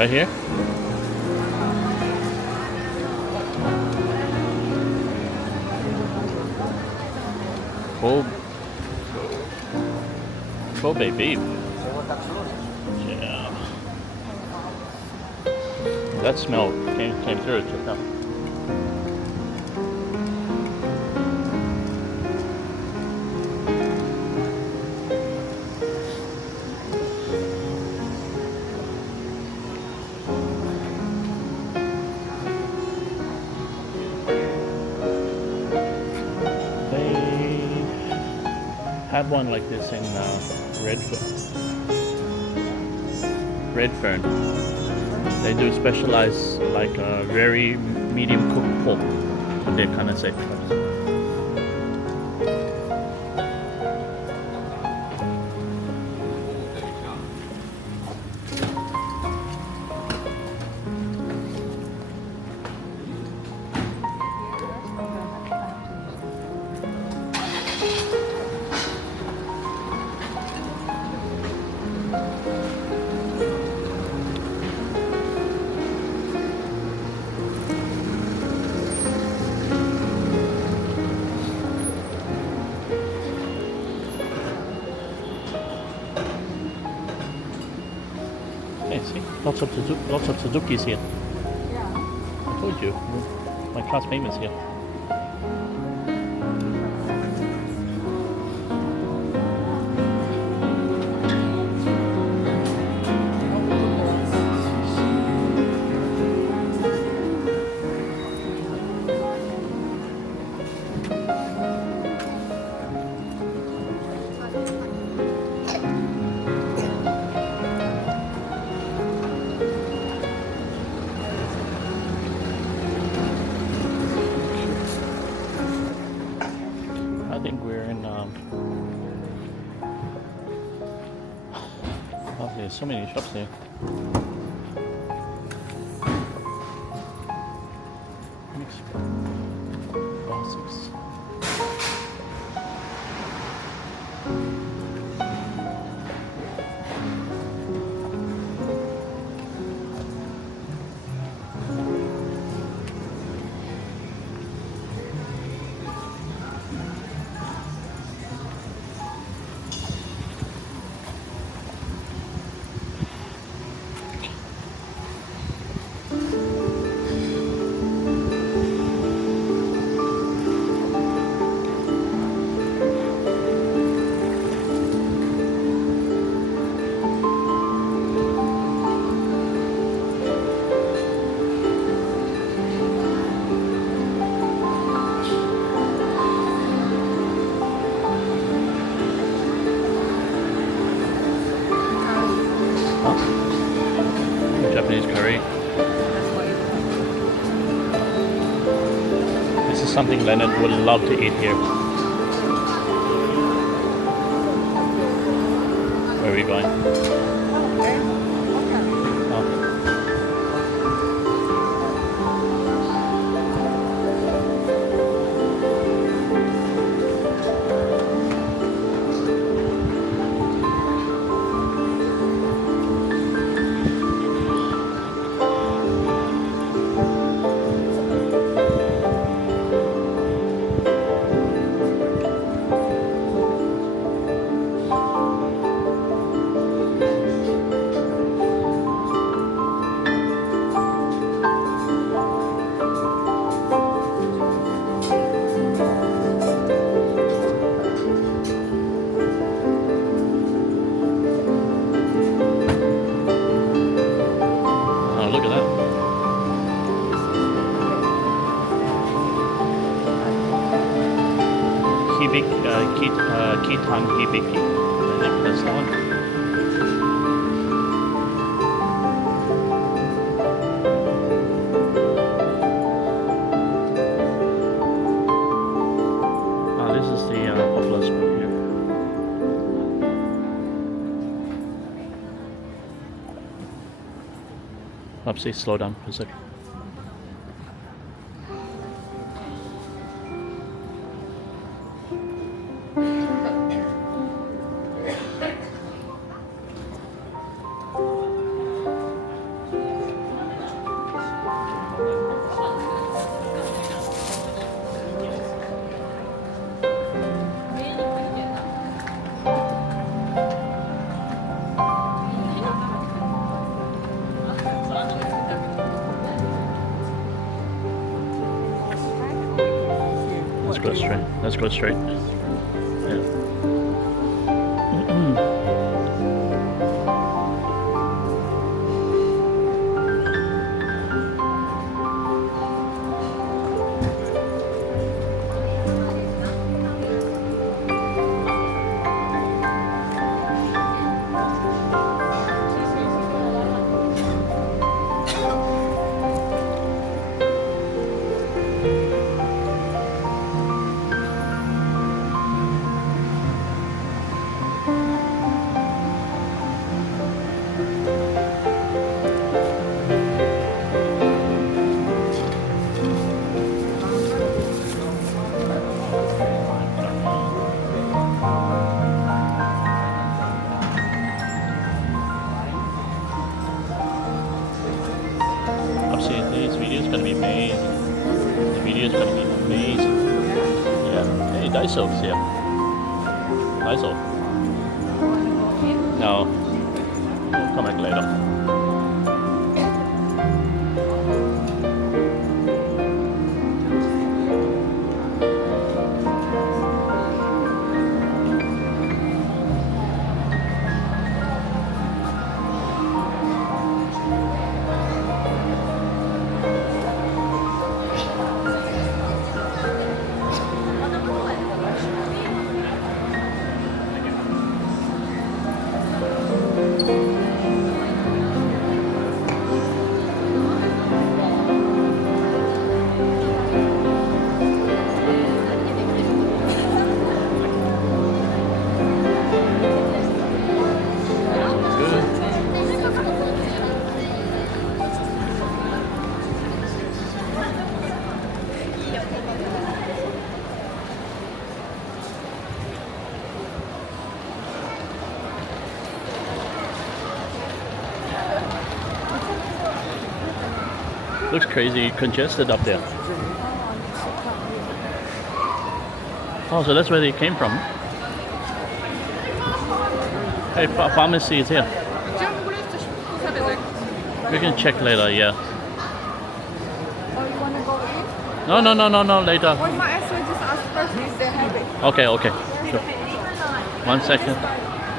Right here? Cool. Cool, baby. Yeah. That smell came through. Check out. Had one like this in Redfern. They do specialize like very medium cooked pork. They kind of say. See, lots of Suzuki's here. Yeah. I told you, my class famous here. I think we're in oh, there's so many shops here. Classics. Japanese curry. This is something Leonard would love to eat here. Where are we going? Oh. Look at that. Kitan Hibiki. I think that's the one. This is the popular spot here. Upsy, slow down for a second. go straight. Let's go straight. Yeah. This video is gonna be amazing. The video is gonna be amazing. Yeah. Hey, Daiso's here. Daiso. No. We'll come back later. Looks crazy congested up there. Oh, so that's where they came from. Hey, pharmacy is here. We can check later, yeah. Oh, you want to go in? No, later. Well, you might as well just ask first if they have it. Okay, sure. 1 second.